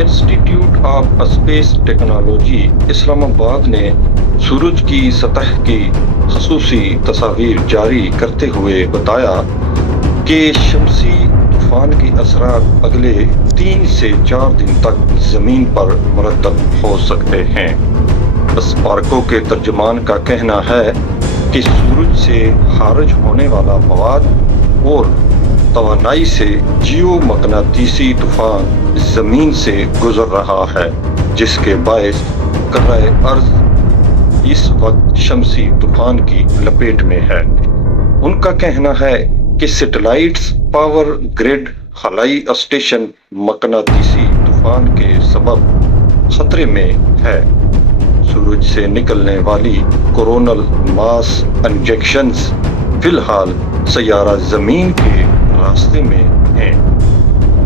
Institute of space technology Islamabad ने सूरज की सतह की खसूसी तस्वीर जारी करते हुए बताया कि शमसी तूफान के असरात अगले 3 से 4 दिन तक जमीन पर मुरतब हो सकते हैं। स्पार्को के तर्जमान का कहना है कि सूरज से खारिज होने वाला मवाद और तवानाई से जियो मकनातीसी तूफान जमीन से गुजर रहा है, जिसके बायस कर्रे अर्ज इस वक्त शमसी तूफान की लपेट में है। उनका कहना है कि सैटेलाइट्स, पावर ग्रिड, खलाई स्टेशन मकनातीसी तूफान के सबब खतरे में है। सूरज से निकलने वाली कोरोनल मास इंजेक्शंस फिलहाल सैयारा जमीन के रास्ते में हैं।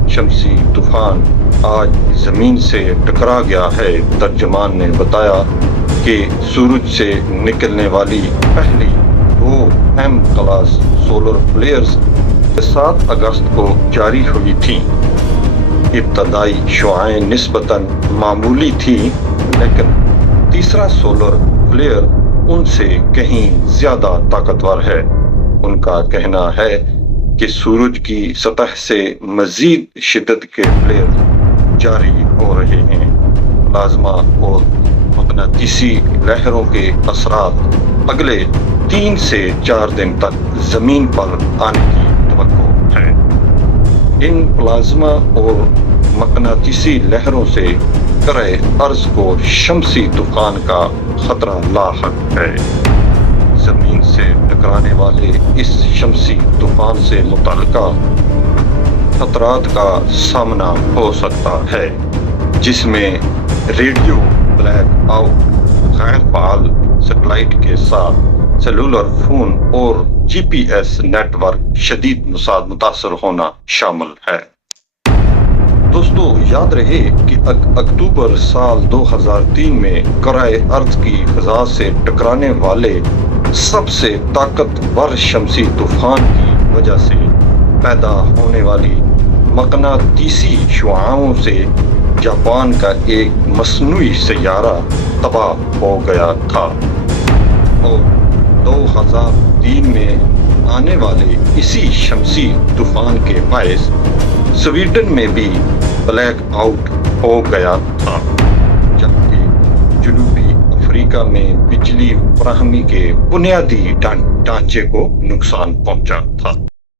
शमसी तूफान आज जमीन से टकरा गया है। तर्जमान ने बताया कि सूरज से निकलने वाली पहली 2 M क्लास सोलर फ्लेयर्स 7 अगस्त को जारी हुई थी। इब्तदाई शुआएं निस्बतन मामूली थी, लेकिन तीसरा सोलर फ्लेयर उनसे कहीं ज्यादा ताकतवर है। उनका कहना है कि सूरज की सतह से मजीद शिद्दत के फ्लेयर जारी हो रहे हैं। प्लाज्मा और मकनातीसी लहरों के असरात अगले 3 से 4 दिन तक जमीन पर आने की तवक्को है। इन प्लाज्मा और मकनातीसी लहरों से कर्रे अर्ज को शमसी तूफान का खतरा लाहक है। जमीन से टकराने वाले इस शमसी तूफान से मुतल्लिका खतरात का सामना हो सकता है, जिसमें रेडियो ब्लैक आउट, गैर फाल सैटेलाइट के साथ सेलुलर फोन और GPS नेटवर्क शदीद मुतासर होना शामिल है। दोस्तों, याद रहे कि अक्टूबर साल 2003 में कर्रे अर्ज की फिजा से टकराने वाले सबसे ताकतवर शमसी तूफान की वजह से पैदा होने वाली मकनातीसी शुआओं से जापान का एक मसनूई सैयारा तबाह हो गया था और 2003 में आने वाले इसी शमसी तूफान के बायस स्वीडन में भी ब्लैक आउट हो गया था, जबकि जनूबी अफ्रीका में बिजली फराहमी के बुनियादी ढांचे को नुकसान पहुंचा था।